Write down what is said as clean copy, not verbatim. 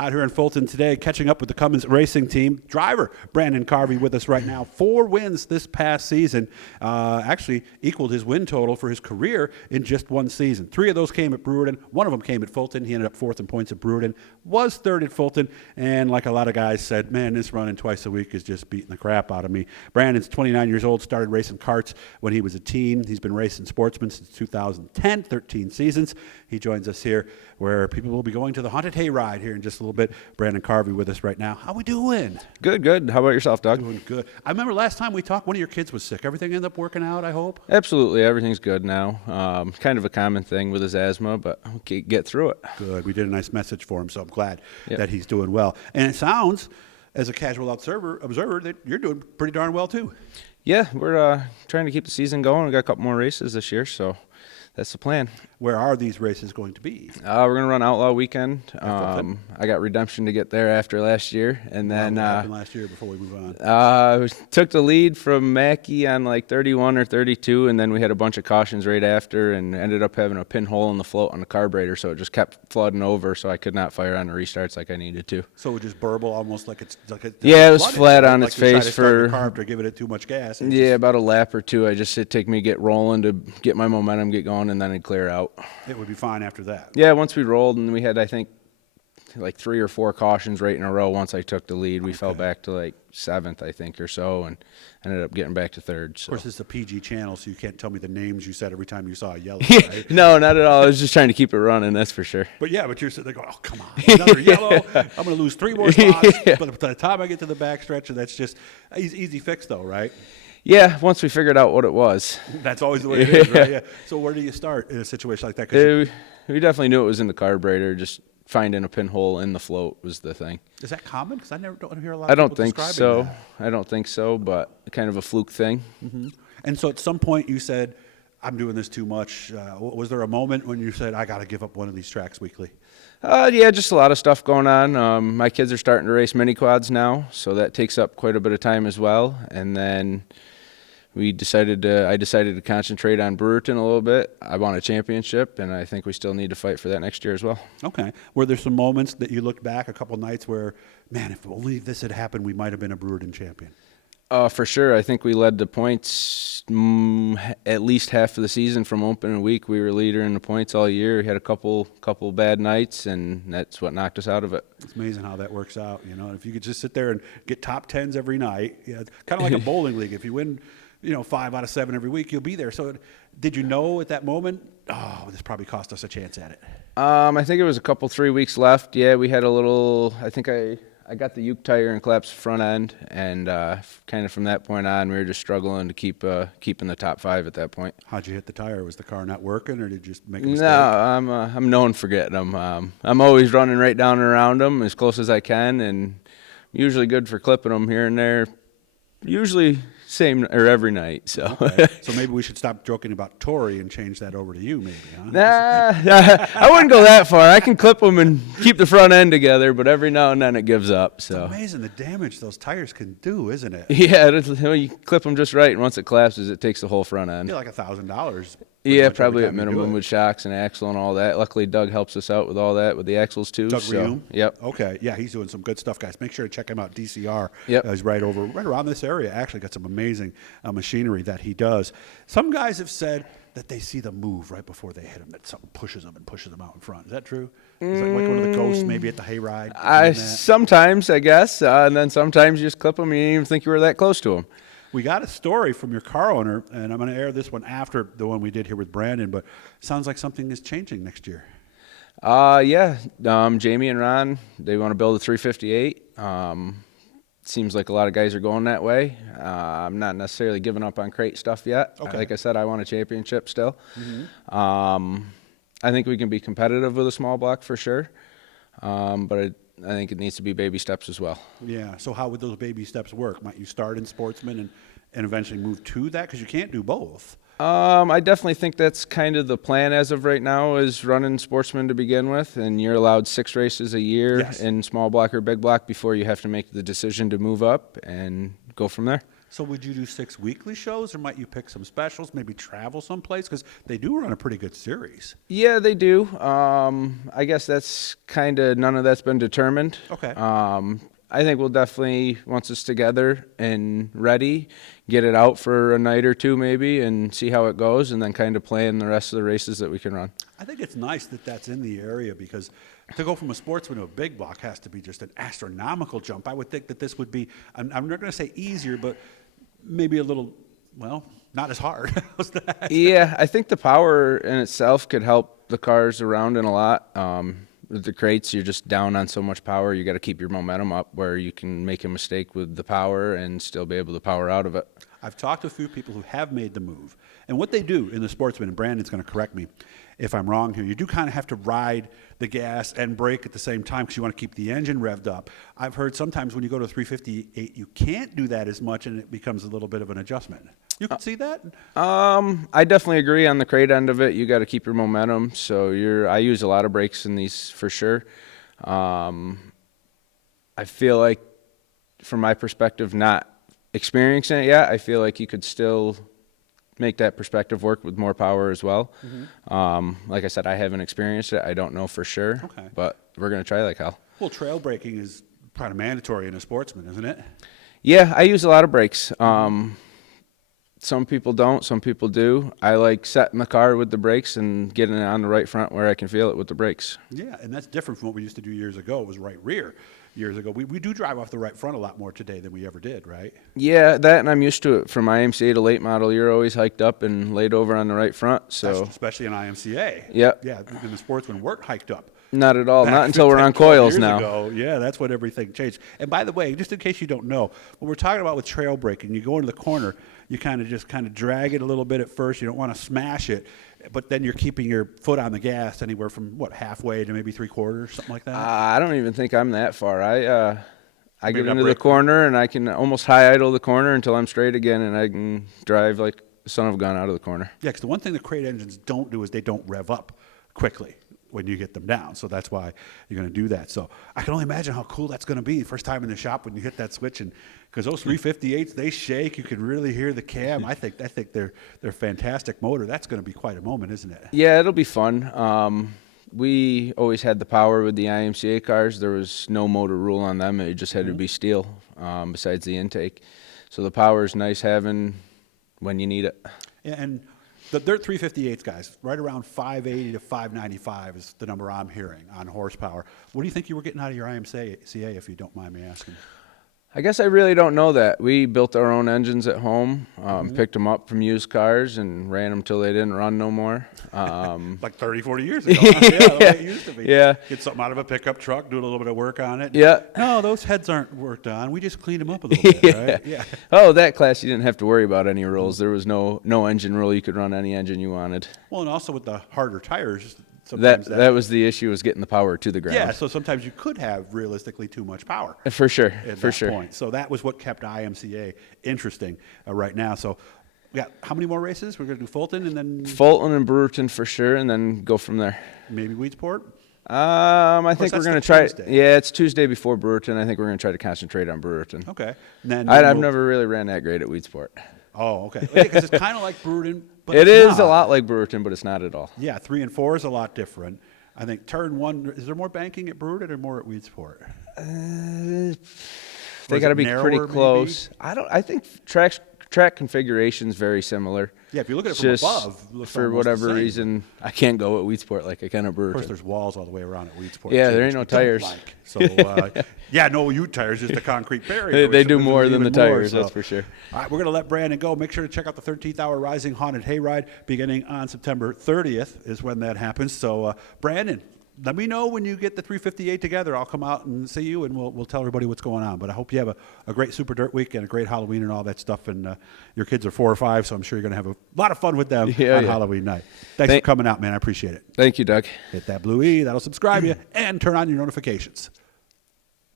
out here in Fulton today, catching up with the Cummins Racing Team. Driver Brandon Carvey with us right now. 4 wins this past season. Actually equaled his win total for his career in just one season. 3 of those came at Brewerton. One of them came at Fulton. He ended up 4th in points at Brewerton. Was 3rd at Fulton. And like a lot of guys said, man, this running twice a week is just beating the crap out of me. Brandon's 29 years old, started racing karts when he was a teen. He's been racing Sportsman since 2010, 13 seasons. He joins us here where people will be going to the haunted hayride here in just a little bit. Brandon Carvey with us right now. How we doing? Good, good. How about yourself, Doug? Doing good. I remember last time we talked, one of your kids was sick. Everything ended up working out, I hope? Absolutely. Everything's good now. Kind of a common thing with his asthma, but we'll get through it. Good. We did a nice message for him, so I'm glad that he's doing well. And it sounds, as a casual observer, that you're doing pretty darn well, too. Yeah, we're trying to keep the season going. We got a couple more races this year, so that's the plan. Where are these races going to be? We're going to run Outlaw Weekend. I got redemption to get there after last year. And then what happened last year before we move on? Took the lead from Mackey on like 31 or 32, and then we had a bunch of cautions right after and ended up having a pinhole in the float on the carburetor, so it just kept flooding over, so I could not fire on the restarts like I needed to. So it just burble almost like it's like it was flat on its face for after giving it too much gas. Yeah, about a lap or two. It'd take me to get rolling to get my momentum, get going, and then it'd clear out. It would be fine after that. Yeah, once we rolled, and we had, I think, like 3 or 4 cautions right in a row. Once I took the lead, we fell back to like 7th, I think, or so, and ended up getting back to 3rd. So. Of course, it's a PG channel, so you can't tell me the names you said every time you saw a yellow, right? No, not at all. I was just trying to keep it running, that's for sure. But yeah, but you're sitting there going, oh, come on, another yellow. I'm going to lose 3 more spots. But by the time I get to the backstretch, that's just easy fix, though, right? Yeah, once we figured out what it was. That's always the way it is, right? Yeah. So where do you start in a situation like that? We definitely knew it was in the carburetor. Just finding a pinhole in the float was the thing. Is that common? Because I don't hear a lot of people describing that. I don't think so, but kind of a fluke thing. Mm-hmm. And so at some point you said, I'm doing this too much. Was there a moment when you said, I got to give up one of these tracks weekly? Yeah, just a lot of stuff going on. My kids are starting to race mini quads now, so that takes up quite a bit of time as well. And then I decided to concentrate on Brewerton a little bit. I won a championship, and I think we still need to fight for that next year as well. Okay. Were there some moments that you looked back, a couple nights where, man, if only this had happened, we might have been a Brewerton champion? For sure. I think we led the points at least half of the season from opening week. We were leader in the points all year. We had a couple bad nights, and that's what knocked us out of it. It's amazing how that works out. You know, if you could just sit there and get top 10s every night, kind of like a bowling league. If you win, 5 out of 7 every week, you'll be there. So did you know at that moment, this probably cost us a chance at it? I think it was 3 weeks left. Yeah, we had a little, I think I got the Uke tire and collapsed front end, and kind of from that point on, we were just struggling to keep in the top 5 at that point. How'd you hit the tire? Was the car not working, or did you just make a mistake? No, I'm known for getting them. I'm always running right down and around them as close as I can, and usually good for clipping them here and there. Usually same or every night. So okay. So maybe we should stop joking about Tori and change that over to you, maybe, huh? Nah, I wouldn't go that far. I can clip them and keep the front end together, but every now and then it gives up. So it's amazing the damage those tires can do, isn't it? Yeah, you clip them just right, and once it collapses, it takes the whole front end. Yeah, like $1,000. Yeah, probably at minimum with shocks and axle and all that. Luckily, Doug helps us out with all that with the axles too. Doug Reum? Yep. Okay, yeah, he's doing some good stuff, guys. Make sure to check him out. DCR. Yep. He's right around this area. Actually, got some amazing machinery that he does. Some guys have said that they see the move right before they hit him, that something pushes them out in front. Is that true? Is that like one of the ghosts maybe at the hayride? Sometimes, I guess, and then sometimes you just clip them and you didn't even think you were that close to them. We got a story from your car owner, and I'm going to air this one after the one we did here with Brandon, but sounds like something is changing next year. Yeah. Jamie and Ron, they want to build a 358. Seems like a lot of guys are going that way. I'm not necessarily giving up on crate stuff yet. Okay. Like I said, I want a championship still. Mm-hmm. I think we can be competitive with a small block for sure, but I think it needs to be baby steps as well. Yeah. So how would those baby steps work? Might you start in Sportsman and eventually move to that? Because you can't do both. I definitely think that's kind of the plan as of right now, is running Sportsman to begin with, and you're allowed 6 races a year in small block or big block before you have to make the decision to move up and go from there. So would you do 6 weekly shows, or might you pick some specials, maybe travel someplace? Because they do run a pretty good series. Yeah, they do. I guess that's kind of none of that's been determined. Okay. I think we'll definitely, once it's together and ready, get it out for a night or two maybe and see how it goes, and then kind of plan the rest of the races that we can run. I think it's nice that that's in the area, because to go from a sportsman to a big block has to be just an astronomical jump. I would think that this would be, I'm not going to say easier, but maybe a little, well, not as hard. How's that? Yeah, I think the power in itself could help the cars around in a lot. With the crates, you're just down on so much power. You got to keep your momentum up, where you can make a mistake with the power and still be able to power out of it. I've talked to a few people who have made the move. And what they do in the sportsman, and Brandon's going to correct me if I'm wrong here, you do kind of have to ride the gas and brake at the same time because you want to keep the engine revved up. I've heard sometimes when you go to 358, you can't do that as much, and it becomes a little bit of an adjustment. You can see that? I definitely agree on the crate end of it. You got to keep your momentum. So I use a lot of brakes in these for sure. I feel like, from my perspective, not experiencing it yet, I feel like you could still make that perspective work with more power as well. Mm-hmm. Like I said, I haven't experienced it. I don't know for sure, but we're going to try like hell. Well, trail braking is kind of mandatory in a sportsman, isn't it? Yeah, I use a lot of brakes. Some people don't, some people do. I like setting the car with the brakes and getting it on the right front where I can feel it with the brakes. Yeah, and that's different from what we used to do years ago. It was right rear years ago. We do drive off the right front a lot more today than we ever did, right? Yeah, that, and I'm used to it. From IMCA to late model, you're always hiked up and laid over on the right front. So especially in IMCA. Yep. Yeah, in the sportsman, weren't hiked up. Not at all. Back Not until we're 10, on 12 coils years now. ago. Yeah, that's when everything changed. And by the way, just in case you don't know, what we're talking about with trail braking, you go into the corner, you kind of drag it a little bit at first. You don't want to smash it, but then you're keeping your foot on the gas anywhere from, halfway to maybe 3/4, something like that? I don't even think I'm that far. I get into the corner, and I can almost high idle the corner until I'm straight again, and I can drive like the son of a gun out of the corner. Yeah, because the one thing the crate engines don't do is they don't rev up quickly when you get them down. So that's why you're going to do that. So I can only imagine how cool that's going to be first time in the shop when you hit that switch, and because those 358s, they shake. You can really hear the cam. I think they're fantastic motor. That's going to be quite a moment, isn't it? Yeah, it'll be fun. We always had the power with the IMCA cars. There was no motor rule on them. It just had to be steel besides the intake. So the power is nice having when you need it. And the Dirt 358s, guys, right around 580 to 595 is the number I'm hearing on horsepower. What do you think you were getting out of your IMCA, if you don't mind me asking? I guess I really don't know that. We built our own engines at home, picked them up from used cars, and ran them till they didn't run no more. Like 30, 40 years ago. Yeah, the way it used to be. Yeah. Get something out of a pickup truck, do a little bit of work on it. Yeah. No, those heads aren't worked on. We just cleaned them up a little bit, right? Yeah. Oh, that class, you didn't have to worry about any rules. There was no engine rule. You could run any engine you wanted. Well, and also with the harder tires, sometimes that was the issue, was getting the power to the ground. Yeah, so sometimes you could have realistically too much power. For sure, At that point. So that was what kept IMCA interesting right now. So we got how many more races? We're going to do Fulton and then Fulton and Brewerton for sure, and then go from there. maybe Weedsport? I think we're going to try. Tuesday. Yeah, it's Tuesday before Brewerton. I think we're going to try to concentrate on Brewerton. Okay. And then I've never really ran that great at Weedsport. Oh, okay. Because it's kind of like Brewerton, but It it's is not. a lot like Brewerton, but it's not at all. Yeah, 3 and 4 is a lot different. I think turn 1, is there more banking at Brewerton or more at Weedsport? They got to be pretty close. I think track configuration is very similar. Yeah, if you look at it from Just above, it looks for almost the whatever same. reason, I can't go at Weedsport like I can at Of course, Brewerton. there's walls all the way around at Weedsport. Yeah, too, there which ain't no we don't tires. like. So, yeah, no Ute tires, just a concrete barrier. They which do is more than even the more, tires, so. that's for sure. All right, we're going to let Brandon go. Make sure to check out the 13th Hour Rising Haunted Hayride beginning on September 30th is when that happens. So, Brandon, let me know when you get the 358 together. I'll come out and see you, and we'll tell everybody what's going on. But I hope you have a great Super Dirt Week and a great Halloween and all that stuff. And your kids are 4 or 5, so I'm sure you're going to have a lot of fun with them on Halloween night. Thanks for coming out, man. I appreciate it. Thank you, Doug. Hit that blue E. That'll subscribe you and turn on your notifications.